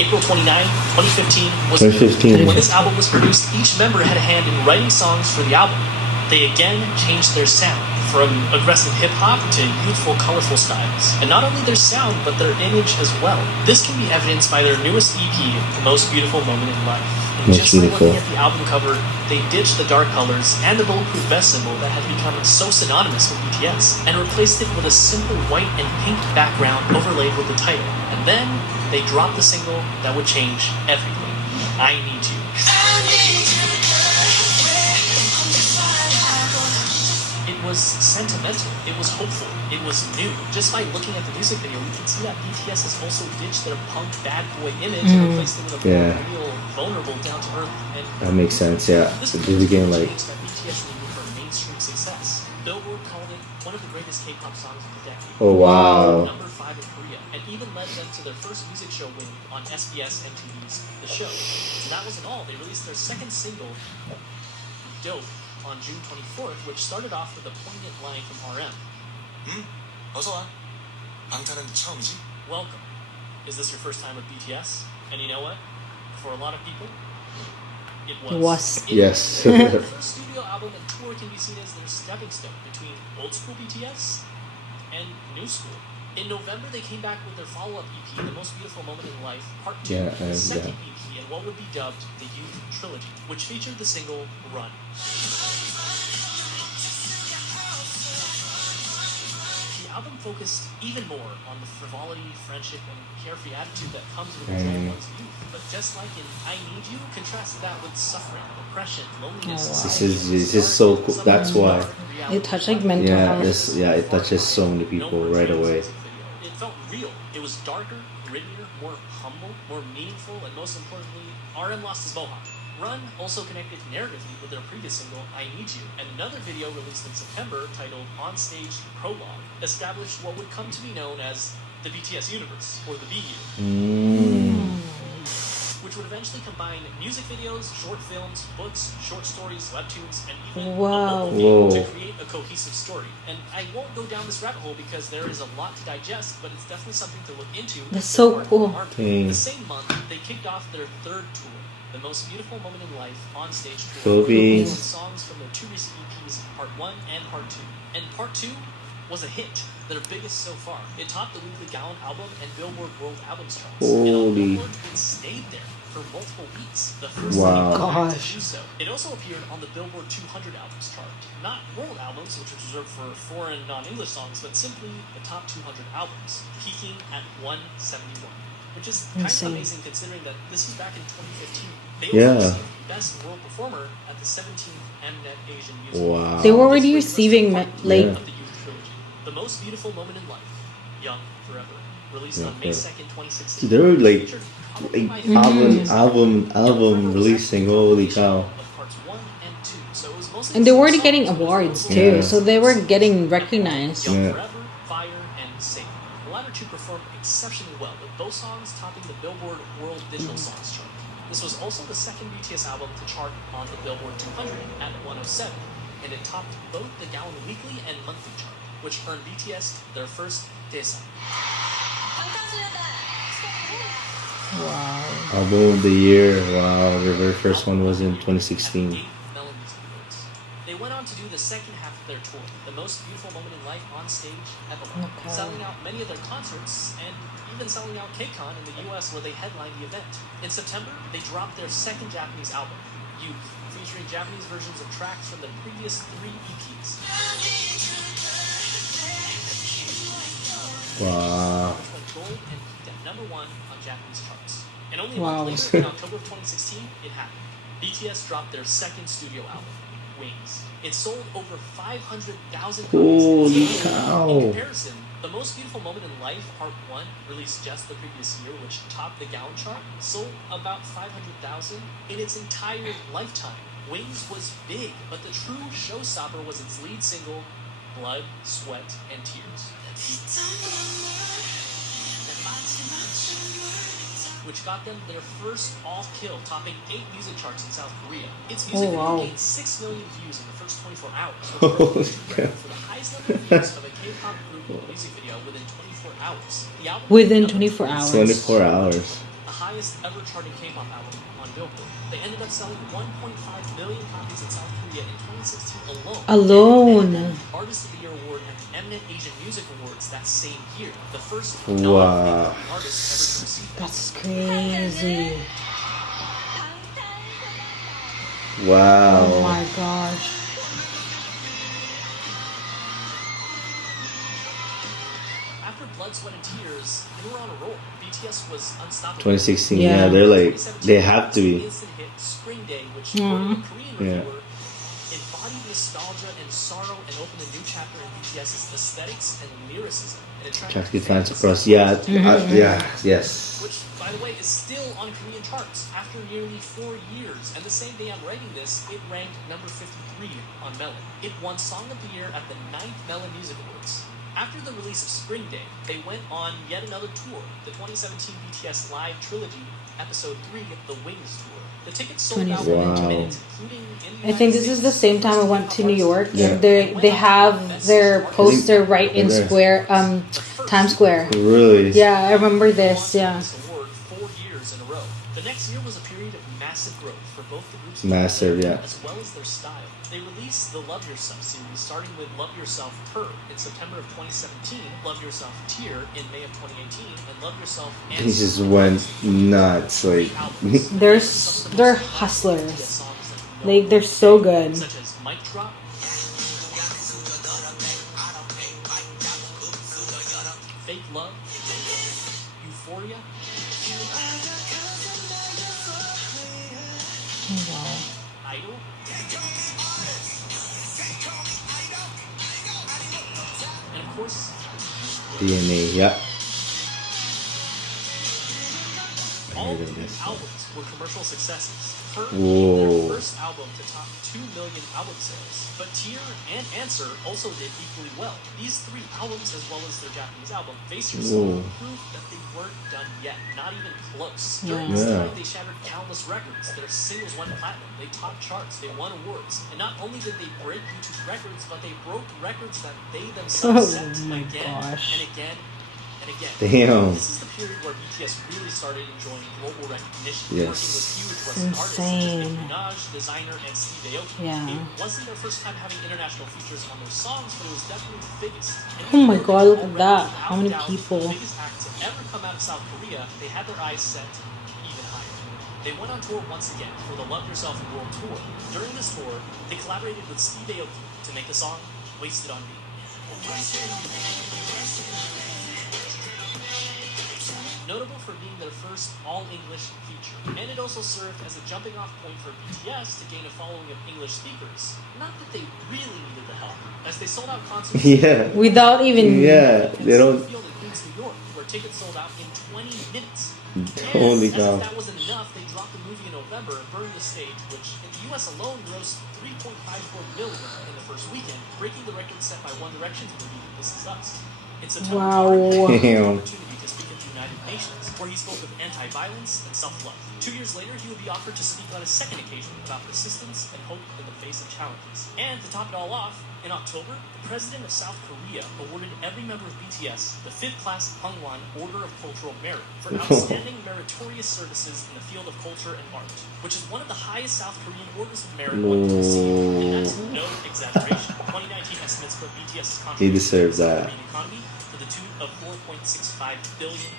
April 29, 2015 was 2015. when this album was produced. Each member had a hand in writing songs for the album. They again changed their sound from aggressive hip-hop to youthful, colorful styles. And not only their sound, but their image as well. This can be evidenced by their newest EP, The Most Beautiful Moment in Life. And just like looking at the album cover, they ditched the dark colors and the bulletproof vest symbol that had become so synonymous with BTS, and replaced it with a simple white and pink background overlaid with the title. And then, they dropped the single that would change everything. I Need You. It was sentimental, it was hopeful, it was new. Just by looking at the music video, we can see that BTS has also ditched their punk bad boy image and replaced it with a more real, vulnerable, down-to-earth. And that makes sense, yeah. This It became like that BTS needed for mainstream success. Billboard called it one of the greatest K-pop songs of the decade. oh wow. Number 5 in Korea, and even led them to their first music show win on SBS and TV's The Show. And that wasn't all. They released their second single, Dope, on June 24th, which started off with a poignant line from RM. 어서 와. 방탄은 처음이지? Welcome. Is this your first time with BTS? And you know what? For a lot of people, it was. Yes. Their first studio album and tour can be seen as their stepping stone between old school BTS and new school. In November, they came back with their follow-up EP, The Most Beautiful Moment in Life, Part 2, the second EP, and what would be dubbed the Youth Trilogy, which featured the single Run. The album focused even more on the frivolity, friendship, and carefree attitude that comes with one's youth. But just like in I Need You, contrasted that with suffering, depression, loneliness. This is so cool. That's why. It touched like mental health. It touches so many people right away. It felt real. It was darker, grittier, more humble, more meaningful, and most importantly, RM lost his mohawk. Run also connected narratively with their previous single, I Need You, and another video released in September titled On Stage Prologue established what would come to be known as the BTS universe, or the BU. Which would eventually combine music videos, short films, books, short stories, webtoons, and even a mobile game to create a cohesive story. And I won't go down this rabbit hole because there is a lot to digest, but it's definitely something to look into. That's so cool. The same month, they kicked off their third tour, The Most Beautiful Moment in Life, on stage tour. With songs from their two recent EPs, Part 1 and Part 2. And Part 2 was a hit, their biggest so far. It topped the weekly Gallon album and Billboard World Albums charts. Holy. And it stayed there for multiple weeks. The first time to do so. It also appeared on the Billboard 200 albums chart. Not world albums, which was reserved for foreign non-English songs, but simply the top 200 albums, peaking at 171. Which is kind of amazing considering that this was back in 2015. They also received Best World Performer at the 17th Mnet Asian Music Awards. They were already receiving of the Youth Trilogy. The Most Beautiful Moment in Life, Young Forever, released on May 2nd, 2016. They were like album releasing, holy cow. And they were already getting awards too, so they were getting recognized. Young Forever, Fire, and Safe. The latter two performed exceptionally well, with both songs topping the Billboard World Digital Songs chart. This was also the second BTS album to chart on the Billboard 200 at 107, and it topped both the Gallon Weekly and Monthly chart, which earned BTS their first Daesan. Wow. Album of the year. Wow, their very first one was in 2016. They went on to do the second half of their tour, The Most Beautiful Moment in Life, on stage at the Live, selling out many of their concerts and even selling out KCON in the US where they headlined the event. In September, they dropped their second Japanese album, Youth, featuring Japanese versions of tracks from their previous 3 EPs. Wow. Gold and peaked at number 1 on Japanese charts. And only a month later, in October of 2016, it happened. BTS dropped their second studio album, Wings. It sold over 500,000 copies. Holy cow. In comparison, The Most Beautiful Moment in Life, Part 1, released just the previous year, which topped the Gallon chart, sold about 500,000 in its entire lifetime. Wings was big, but the true showstopper was its lead single, Blood, Sweat, and Tears, which got them their first all-kill, topping 8 music charts in South Korea. Its music video gained 6 million views in the first 24 hours, which for the highest number of views of a K-pop group music video within 24 hours. The album 24 hours. 24 hours. The highest highest ever charting K-pop album on Billboard. They ended up selling 1.5 million copies in South Korea in 2016 alone. Alone. Artist of the Year award at the Eminent Asian Music Awards that same year. The first Wow. artist ever to receive that. That's crazy. Wow. Oh my gosh. After Blood, Sweat, and Tears, they were on a roll. BTS was unstoppable. 2016, Yeah. yeah, they're like, they have to be. Instant hit Spring Day, which Mhm. according to a Korean Yeah. reviewer, embodied nostalgia and sorrow and opened a new chapter in BTS's aesthetics and lyricism. And attracted Cascade fans fans across, yeah, yeah, yes. which, by the way, is still on Korean charts after nearly 4 years. And the same day I'm writing this, it ranked number 53 on Melon. It won Song of the Year at the 9th Melon Music Awards. After the release of Spring Day, they went on yet another tour, the 2017 BTS Live Trilogy, Episode 3, The Wings Tour. The tickets sold out within 2 Wow. minutes, including in the I think this United is the States. same time I went to New York. Yeah. They have their poster right in Square Times Square. Really? Yeah, I remember this. Yeah. This award 4 years in a row. The next year was a period of massive growth for both the groups, Massive, yeah. as well as their style. They released the Love Yourself series, starting with Love Yourself Her in September of 2017, Love Yourself Tear in May of 2018, and Love Yourself He just went nuts, like. They're hustlers. They're so good. Such as Mic Drop, Fake Love, Euphoria, Idol, and of course, DNA, yeah. all heard of three this. albums were commercial successes. Her Whoa. became their first album to top 2 million album sales, but Tear and Answer also did equally well. These 3 albums, as well as their Japanese album, Face Your Soul, Whoa. proved that they weren't done yet, not even close. Yeah. During this Yeah. time, they shattered countless records. Their singles went platinum, they topped charts, they won awards. And not only did they break YouTube records, but they broke records that they themselves Oh set my again gosh. and again and again. Damn. This is the period where BTS really started enjoying global recognition, Yes. working with huge Western artists such as Insane. Nicki Minaj, Designer, and Steve Aoki. Yeah. It wasn't their first time having international features on their songs, but it was definitely the biggest. And Oh my even though God, they look at already that. were How many without people? The biggest act to ever come out of South Korea, they had their eyes set even higher. They went on tour once again for the Love Yourself World Tour. During this tour, they collaborated with Steve Aoki to make the song Wasted on Me. Notable for being their first all-English feature, and it also served as a jumping-off point for BTS to gain a following of English speakers. Not that they really needed the help, as they sold out concerts. Yeah. Without even. Yeah, they don't. Field in Queens, New York, where tickets sold out in 20 minutes. Holy And as cow. if that wasn't enough, they dropped the movie in November and burned the stage, which in the US alone grossed $3.54 million in the first weekend, breaking the record set by One Direction's movie This Is Us. In September, Wow. Park had the Damn. opportunity to speak at the United Nations, where he spoke of anti-violence and self-love. 2 years later, he would be offered to speak on a second occasion about persistence and hope in the face of challenges. And to top it all off, in October, the president of South Korea awarded every member of BTS the 5th class Hwangwon Order of Cultural Merit for outstanding meritorious services in the field of culture and art, which is one of the highest South Korean orders of merit one can receive, and that's no exaggeration. 2019 estimates put BTS's He contribution deserves to the that. Korean economy to the tune of $4.65 billion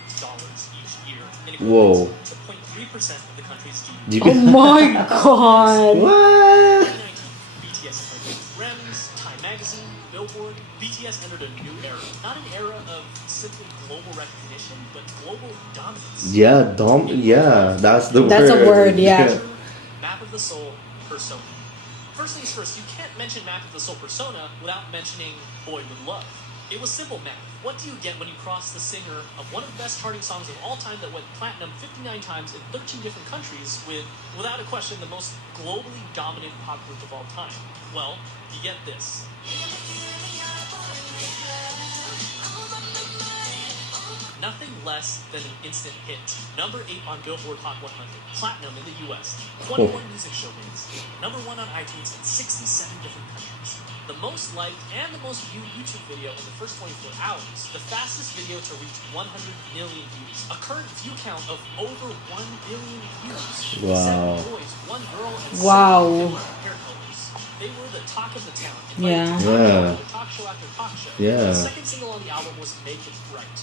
each year, in Whoa. equivalent to 0.3% of the country's GDP. Oh my God. What? 2019, BTS entered Grammys, Time Magazine, Billboard. BTS entered a new era. Not an era of simply global recognition, but global dominance. Yeah, yeah, that's the word. That's a word, yeah. Map of the Soul Persona. First things first, you can't mention Map of the Soul Persona without mentioning Boy With Love. It was simple math. What do you get when you cross the singer of one of the best charting songs of all time that went platinum 59 times in 13 different countries with, without a question, the most globally dominant pop group of all time? Well, you get this. nothing less than an instant hit. Number 8 on Billboard Hot 100, platinum in the US, 21 music show hits, number 1 on iTunes in 67 different countries. The most liked and the most viewed YouTube video in the first 24 hours. The fastest video to reach 100 million views. A current view count of over 1 billion views. Wow. 7 boys, 1 girl, and Wow. 7 different hair colors. They were the talk of the town. Yeah. Yeah. Talk show after talk show. Yeah. The second single on the album was Make It Right.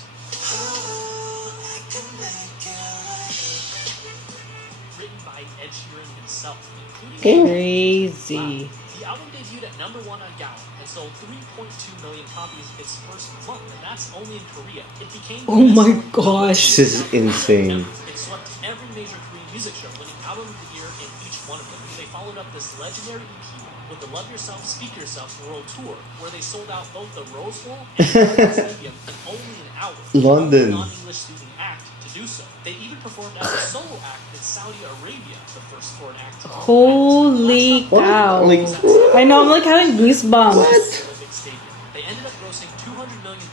Written by Ed Sheeran himself, including Crazy. The album debuted at number 1 on Gallup and sold 3.2 million copies its first month, and that's only in Korea. It became Oh my gosh. This is insane. It swept every major Korean music show, winning Album of the Year in each one of them. They followed up this legendary EP with the Love Yourself, Speak Yourself World Tour, where they sold out both the Rose Bowl and the Stadium in only an hour. London. A non-English speaking act to do so. They even performed as a solo act in Saudi Arabia, the first foreign act. Holy cow. Like, I know, I'm like having goosebumps. Olympic Stadium. They ended up grossing $200 million.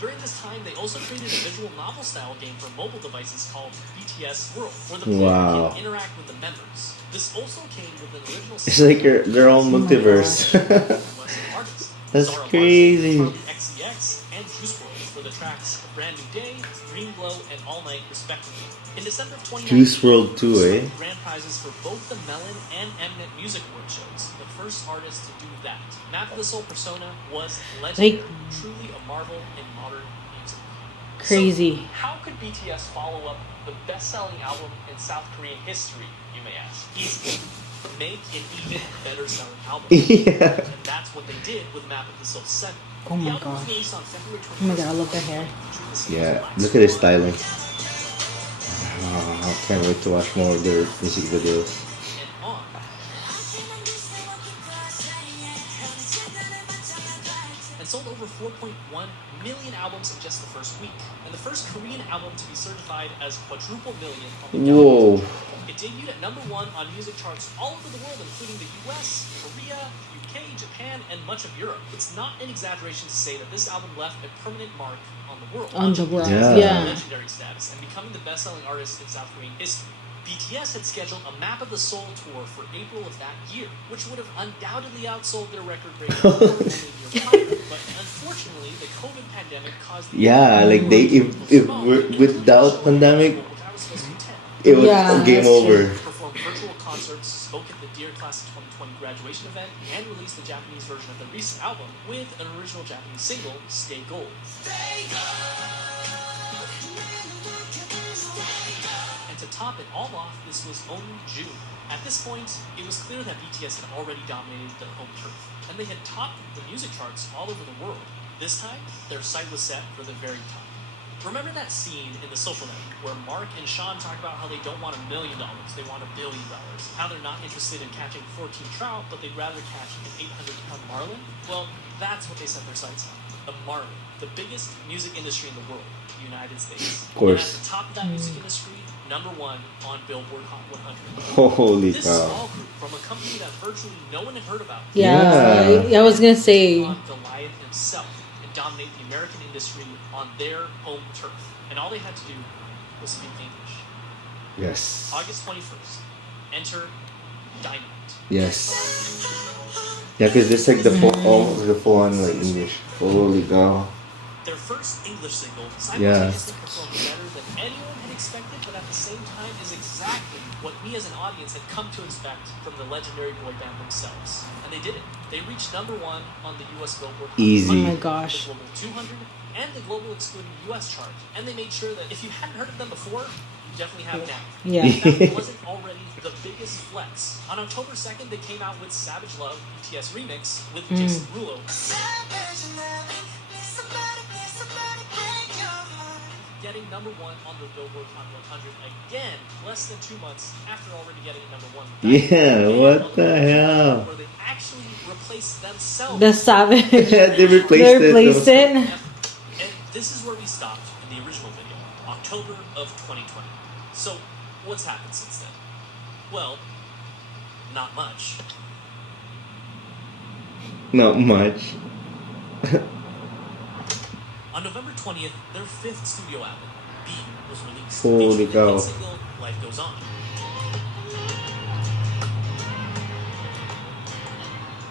During this time, they also created a visual novel-style game for mobile devices called BTS World, where the player Wow. can interact with the members. This also came with an original. It's like their own multiverse. That's crazy. XEX and Juice WRLD for the tracks Brand New Day, Green Glow, and All Night, respectively. In December of 2019, Juice WRLD 2, eh? grand prizes for both the Melon and Mnet Music Award shows. The first artist to do that. Map of the Soul persona was legendary, truly a marvel in modern music. Crazy. So, how could BTS follow up the best-selling album in South Korean history, you may ask? Easily. Make an even better-selling album. Yeah. And that's what they did with Map of the Soul 7. Oh my The album was gosh. released on February 21st. Oh my god, I love the hair. Yeah, look at his styling. I can't wait to watch more of their music videos. And on. And sold over 4.1 million albums in just the first week. And the first Korean album to be certified as quadruple million on the Whoa. Gallup. It debuted at number 1 on music charts all over the world, including the US, Korea, UK, Japan, and much of Europe. It's not an exaggeration to say that this album left a permanent mark on the world. On the world, Yeah. Legendary status and becoming the best-selling artist in South Korean history. BTS had scheduled a Map of the Soul tour for April of that year, which would have undoubtedly outsold their record-breaking tour only a year prior. But unfortunately, the COVID pandemic caused Yeah, like they if without pandemic, which I was supposed to attend. it was Yeah, game that's over. Performed virtual concerts, spoke at the Dear Class of 2020 graduation event, and released the Japanese version of their recent album with an original Japanese single, Stay Gold. And to top it all off, this was only June. At this point, it was clear that BTS had already dominated their home turf, and they had topped the music charts all over the world. This time, their sight was set for the very top. Remember that scene in The Social Network where Mark and Sean talk about how they don't want $1 million, they want $1 billion. How they're not interested in catching 14 trout, but they'd rather catch an 800-pound marlin? Well, that's what they set their sights on. The marlin, the biggest music industry in the world, the United States. Of course. And at the top of that music industry, number 1 on Billboard Hot 100. Holy This cow. small group from a company that virtually no one had heard about. Yeah, I was gonna say. On Goliath himself and dominate the American industry on their home turf. And all they had to do was speak English. Yes. August 21st. Enter Dynamite. Yes. Yeah, because this like the full, almost the full on like English. Holy cow. Their first English single Yeah. simultaneously performed better than anyone had expected, but at the same time is exactly what we as an audience had come to expect from the legendary boy band themselves. And they did it. They reached number 1 on the US Billboard Hot Easy. 100, Oh my gosh. the Global 200, and the Global Excluding US chart. And they made sure that if you hadn't heard of them before, you definitely have now. Yeah. If that wasn't already the biggest flex. On October 2nd, they came out with Savage Love BTS Remix with Jason Derulo. Getting number 1 on the Billboard Hot 100 again, less than 2 months after already getting number 1. Yeah, what the hell? Where they actually replaced themselves. The Savage. They replaced They it. replaced it. And this is where we stopped in the original video, October of 2020. So, what's happened since then? Well, not much. Not much. On November 20th, their fifth studio album, B, was released. Holy featuring the cow. hit single Life Goes On.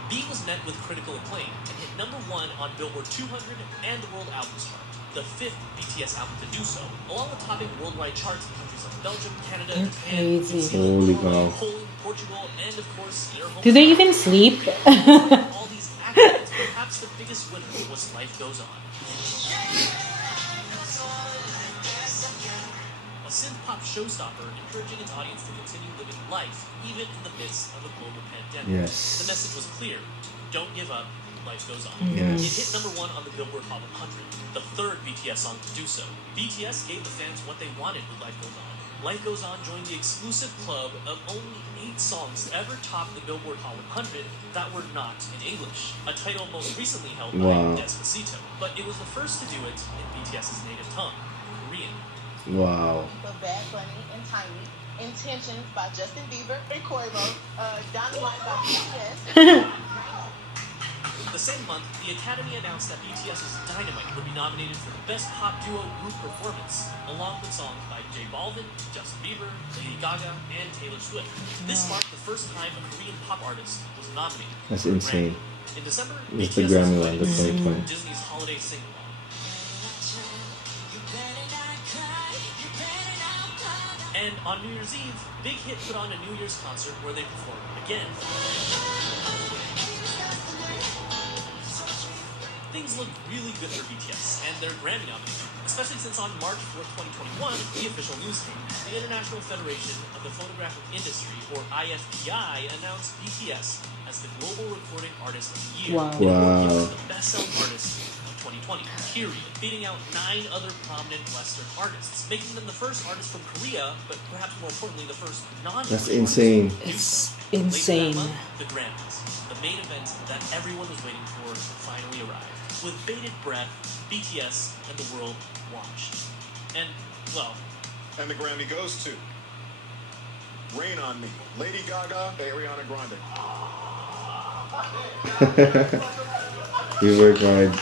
B was met with critical acclaim and hit #1 on Billboard 200 and the World Albums Chart, the fifth BTS album to do so, along with topping worldwide charts in countries like Belgium, Canada, They're Japan, crazy. New Zealand, Holy Norway, cow. Poland, Portugal, and of course their home. Do they even sleep? All these accolades, perhaps the biggest winner was Life Goes On. A synth-pop showstopper encouraging its audience to continue living life, even in the midst of a global pandemic. Yes. The message was clear. Don't give up. Life Goes On. Yes. It hit #1 on the Billboard Hot 100, the third BTS song to do so. BTS gave the fans what they wanted with Life Goes On. Life Goes On joined the exclusive club of only 8 songs to ever top the Billboard Hot 100 that were not in English, a title most recently held by Wow. Despacito. But it was the first to do it in BTS's native tongue, Korean. Wow. Of Bad Bunny and Tiny, Intentions by Justin Bieber and Quavo, Dynamite by BTS. The same month, the Academy announced that BTS's Dynamite would be nominated for the Best Pop Duo Group Performance, along with songs by J Balvin, Justin Bieber, Lady Gaga, and Taylor Swift. This marked the first time a Korean pop artist was nominated. That's for a insane. Grammy. In December, It's the BTS Grammy was one, invited the to sing 2020. Disney's holiday sing-along. And on New Year's Eve, Big Hit put on a New Year's concert where they performed again. Things look really good for BTS and their Grammy nomination, especially since on March 4th, 2021, the official news came. The International Federation of the Phonographic Industry, or IFPI, announced BTS as the Global Recording Artist of the Year. Wow. And awarded Wow. the best-selling artist of 2020, period, beating out 9 other prominent Western artists, making them the first artist from Korea, but perhaps more importantly, the first non-English That's insane. artist to do so. It's Later that insane. month, the Grammys, the main event that everyone was waiting for, finally arrived. With bated breath, BTS and the world watched. And, well, And the Grammy goes to Rain on Me, Lady Gaga, Ariana Grande. We work hard.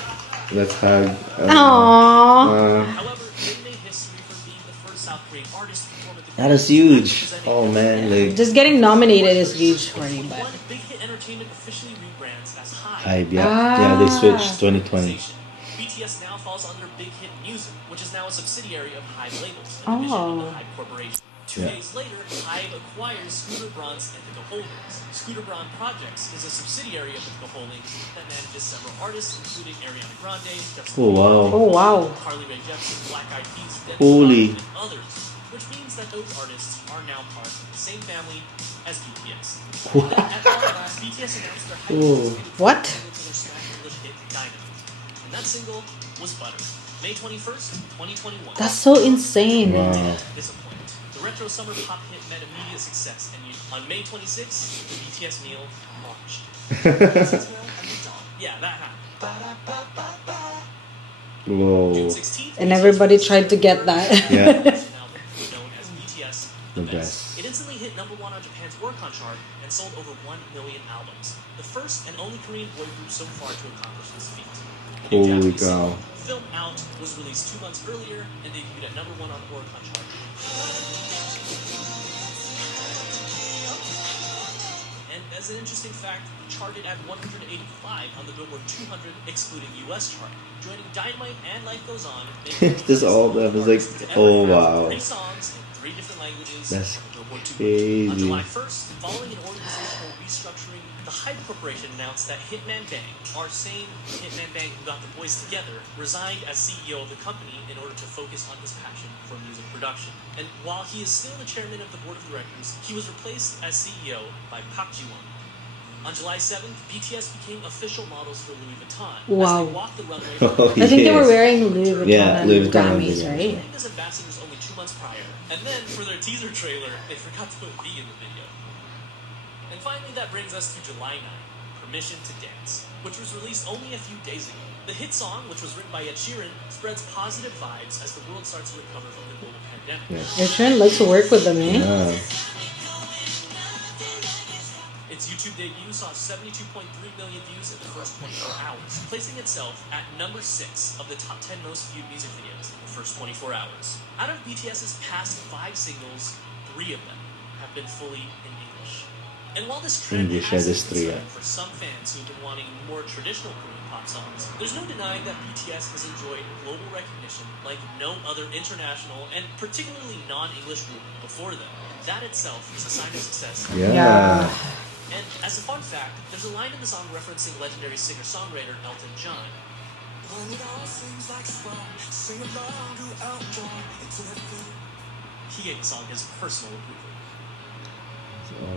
Let's hug. Aww. however, they made history for being the first South Korean artist to perform at the That is Grammys, huge. presenting Oh man, like Just getting nominated is huge for me, but One Big Hit Entertainment officially rebrands as Hybe. hype. Yeah, they switched 2020. Organization. BTS now falls under Big Hit Music, which is now a subsidiary of Hybe Labels, a division of the Hybe Corporation. 2 Yeah. days later, Hybe acquires Scooter Braun's Ithaca Holdings. Scooter Braun Projects is a subsidiary of Ithaca Holdings that manages several artists, including Ariana Grande, Justin Oh wow. oh wow. Carly Rae Jepsen, Black Eyed Peas, Demi Holy. Lovato, and others, which means that those artists are now part of the same family as BTS. Wow. Then, at long last, BTS announced their Whoa. What? single to their smash English hit Dynamite, and that single was Butter. May 21st, 2021. That's so insane. Wow. Disappointment. The retro summer pop hit met immediate success, and on May 26th, the BTS meal launched. BTS meal and the dawn. Yeah, that happened. Whoa. June 16th, And BTS everybody released tried to get that. Yeah. an album known as BTS The The Best. Best. It instantly hit #1 on Japan's Oricon chart and sold over 1 million albums. The first and only Korean boy group so far to accomplish this feat. The new Holy Japanese single, cow. Film Out, was released 2 months earlier and debuted at #1 on the Oricon chart. And as an interesting fact, charted at 185 on the Billboard 200 excluding US chart, joining Dynamite and Life Goes On. Just all of them. It's like, oh, wow. 3 songs in 3 different languages. That's on the Billboard 200. crazy. On July 1st, following an organizational restructuring, the Hype Corporation announced that Hitman Bang, our same Hitman Bang who got the boys together, resigned as CEO of the company in order to focus on his passion for music production. And while he is still the chairman of the board of directors, he was replaced as CEO by Park Ji-won. On July 7th, BTS became official models for Louis Vuitton as Wow. they walked the runway. Oh, I think they were yes. wearing Louis Vuitton Yeah, and Louis Vuitton Grammys, was- right? Joining as ambassadors only 2 months prior, and then for their teaser trailer, they forgot to put V in the video. And finally, that brings us to July 9th, Permission to Dance, which was released only a few days ago. The hit song, which was written by Ed Sheeran, spreads positive vibes as the world starts to recover from the global pandemic. Yeah. Ed Sheeran likes to work with them, eh? Yeah. Its YouTube debut saw 72.3 million views in the first 24 hours, placing itself at number 6 of the top 10 most viewed music videos in the first 24 hours. Out of BTS's past 5 singles, 3 of them have been fully in English. And while this trend English has has been 3, concerning for some fans who've been wanting more traditional Korean pop songs, there's no denying that BTS has enjoyed global recognition like no other international and particularly non-English group before them. That itself is a sign of success. Yeah. And as a fun fact, there's a line in the song referencing legendary singer-songwriter Elton John. He gave the song his personal approval.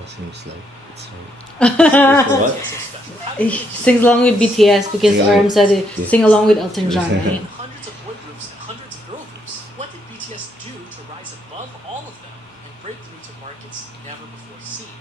Oh, seems like it's what? BTS is special. How He did they sings along with BTS because Yeah. RM said it, sing along with Elton John, right? hundreds of boy groups and hundreds of girl groups? What did BTS do to rise above all of them and break through to markets never before seen?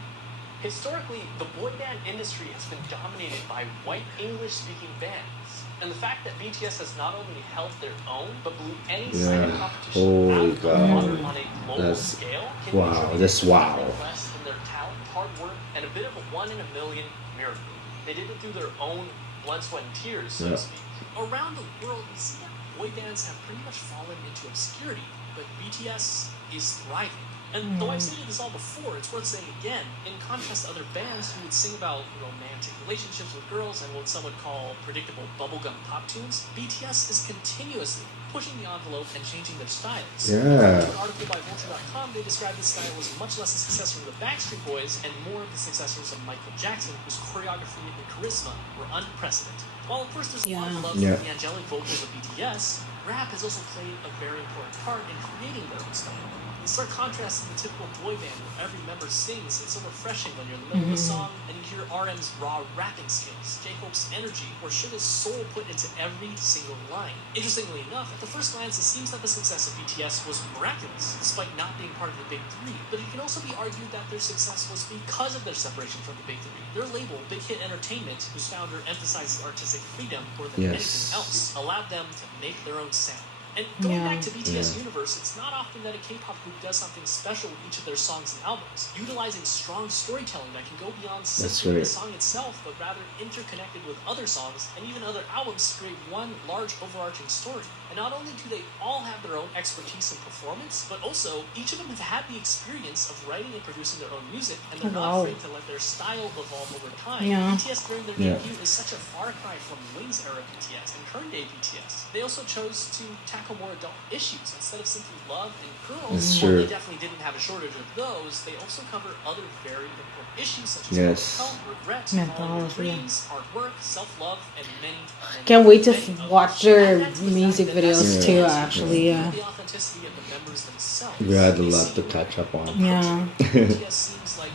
Historically, the boy band industry has been dominated by white English-speaking bands. And the fact that BTS has not only held their own, but blew any sign of Yeah. competition Holy out of the God. water on a global That's- scale, can wow, be attributed that's to wow. nothing less than their talent, hard work, and a bit of a 1 in a million miracle. They did it through their own blood, sweat, and tears, so Yeah. to speak. Around the world, we see that boy bands have pretty much fallen into obscurity, but BTS is thriving. And though I've stated this all before, it's worth saying again, in contrast to other bands who would sing about romantic relationships with girls and what some would call predictable bubblegum pop tunes, BTS is continuously pushing the envelope and changing their styles. Yeah. In an article by Vulture.com, they described this style as much less a successor of the Backstreet Boys and more of the successors of Michael Jackson, whose choreography and charisma were unprecedented. While of course there's a lot of love Yeah. for the angelic vocals of BTS, rap has also played a very important part in creating their own style. In stark contrast to the typical boy band where every member sings, it's so refreshing when you're in the middle of a song and you hear RM's raw rapping skills, J-Hope's energy, or Suga's soul put into every single line. Interestingly enough, at the first glance, it seems that the success of BTS was miraculous, despite not being part of the Big Three. But it can also be argued that their success was because of their separation from the Big Three. Their label, Big Hit Entertainment, whose founder emphasized artistic freedom more than Yes. anything else, allowed them to make their own sound. And going Yeah. back to BTS universe, it's not often that a K-pop group does something special with each of their songs and albums, utilizing strong storytelling that can go beyond simply the right. song itself, but rather interconnected with other songs and even other albums to create one large overarching story. And not only do they all have their own expertise and performance, but also each of them have had the experience of writing and producing their own music, and they're not Wow. afraid to let their style evolve over time. Yeah. BTS during their Yeah. debut is such a far cry from Wings era BTS and current day BTS. They also chose to tackle more adult issues instead of simply love and girls. That's While true. they definitely didn't have a shortage of those, they also cover other very important issues such as Yes. mental health, regret, Mental following your health, yeah. dreams, hard work, self-love, and many, many Can't wait to many others. watch their And that's the music fact that videos as too, fans, actually, yeah. The authenticity of the members themselves. We had a They lot see to catch up on. Yeah. BTS seems like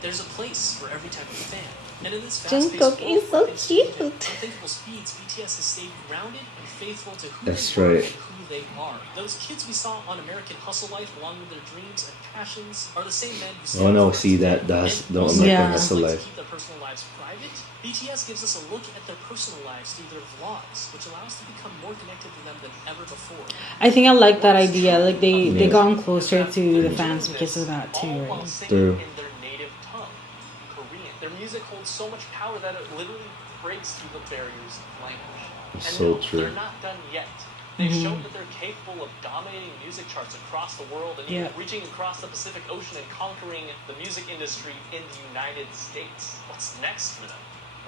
there's a place for every type of fan. And in this fast-paced Jungkook is so world, where things change at cute. unthinkable speeds, BTS has stayed grounded and faithful to who That's they were right. and who they are. Those kids we saw on American Hustle Life, along with their dreams and passions, are the same men who Oh no, stand see for that us that's today. the And American Yeah. also Hustle like to Life. keep their personal lives private. BTS gives us a look at their personal lives through their vlogs, which allows us to become more connected to them than ever before. I think I like that idea. Like they Yeah. gotten closer to the fans because of that too, All while right? singing True. in their native tongue, Korean. Their music holds so much power that it literally breaks through the barriers of language. And So no, true. they're not done yet. They've shown that they're capable of dominating music charts across the world and even Yeah. reaching across the Pacific Ocean and conquering the music industry in the United States. What's next for them?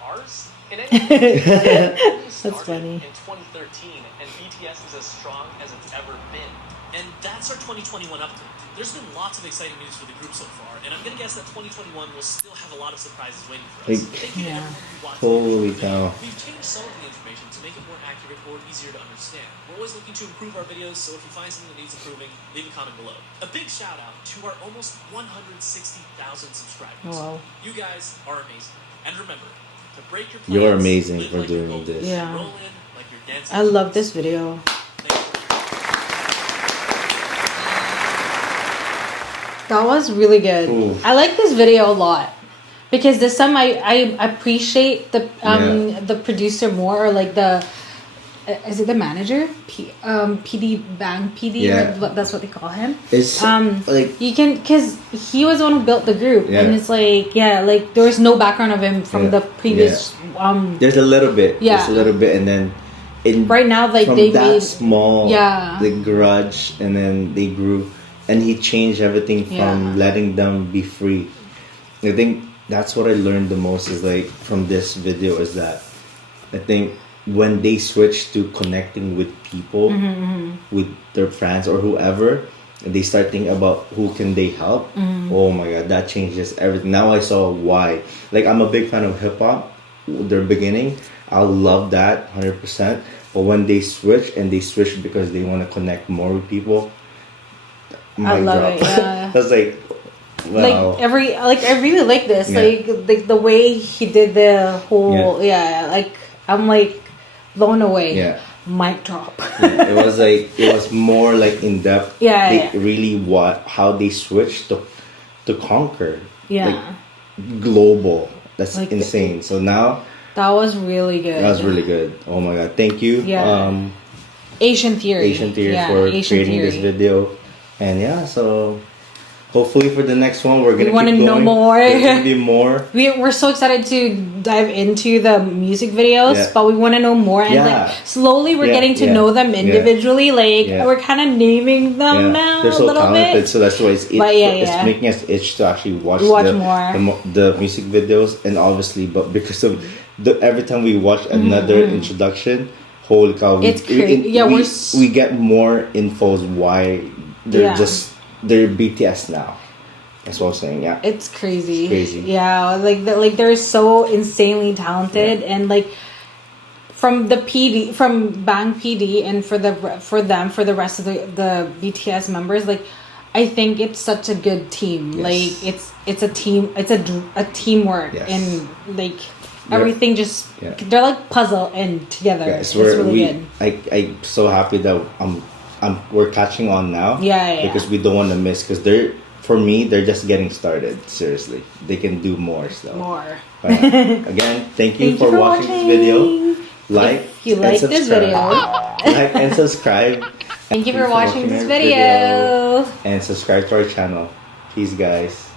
Mars? In any case, That's funny. In 2013, and BTS is as strong as it's ever been. And that's our 2021 update. There's been lots of exciting news for the group so far, and I'm gonna guess that 2021 will still have a lot of surprises waiting for us. Like, Thank you to Yeah. everyone who watched Holy the video. cow. We've changed some of the information to make it more accurate or easier to understand. We're always looking to improve our videos, so if you find something that needs improving, leave a comment below. A big shout out to our almost 160,000 subscribers. Wow. You guys are amazing. And remember, to break your plans, You're amazing live for like you're doing golden, this. Yeah. roll in like you're dancing. I love this video. Thank you. That was really good. Ooh. I like this video a lot because this time I appreciate the Yeah. the producer more, or like is it the manager? PD Bang PD. Yeah. That's what they call him. It's like you can, because he was the one who built the group, Yeah. and it's like like there was no background of him from Yeah. the previous. there's a little bit. Yeah. There's a little bit, and then Right now, like from they that made small Yeah. the garage, and then they grew, and he changed everything from Yeah. letting them be free. I think that's what I learned the most is like from this video is that I think when they switch to connecting with people, with their friends or whoever, and they start thinking about who can they help. Oh my god, that changes everything. Now I saw why. Like I'm a big fan of hip hop. Their beginning, I love that 100%. But when they switch because they want to connect more with people, I love it. Yeah. I was like, wow. I really like this. Yeah. Like the way he did the whole like I'm like blown away. Yeah. Mic drop. Yeah, it was more like in depth. Yeah, they yeah. really how they switched to conquer. Yeah. Like global. That's Like insane. So now That was really good. that was really good. Oh my god, thank you. Yeah. Asian Theory. Asian Theory Yeah, for Asian creating this Theory. video. And yeah, so hopefully for the next one we're gonna wanna keep know going. more. There's gonna be more. We're so excited to dive into the music videos, Yeah. but we want to know more. And Yeah. like slowly we're Yeah, getting to yeah, know them yeah. individually. Like Yeah. we're kind of naming them now They're a so little talented, bit. so that's why it's But it's yeah. making us itch to actually watch Watch the, more. the music videos, and obviously, but because of every time we watch another introduction, holy cow, It's crazy. Yeah, we get more infos why they're Yeah. they're BTS now. That's what I'm saying. Yeah, It's crazy. It's crazy. Yeah, like they're so insanely talented, and like from the PD, from Bang PD, and for the rest of the BTS members, like I think it's such a good team. Yes. Like it's a team. It's a teamwork, Yes. and like everything just they're like puzzle and together. yeah, It's really good. I'm so happy that we're catching on now. Yeah. Because we don't want to miss, because for me they're just getting started. Seriously, they can do more stuff. More. Again, thank you for watching this video. Like If you like and this subscribe. video. Like and subscribe. Thank you for watching this our video. And subscribe to our channel. Peace, guys.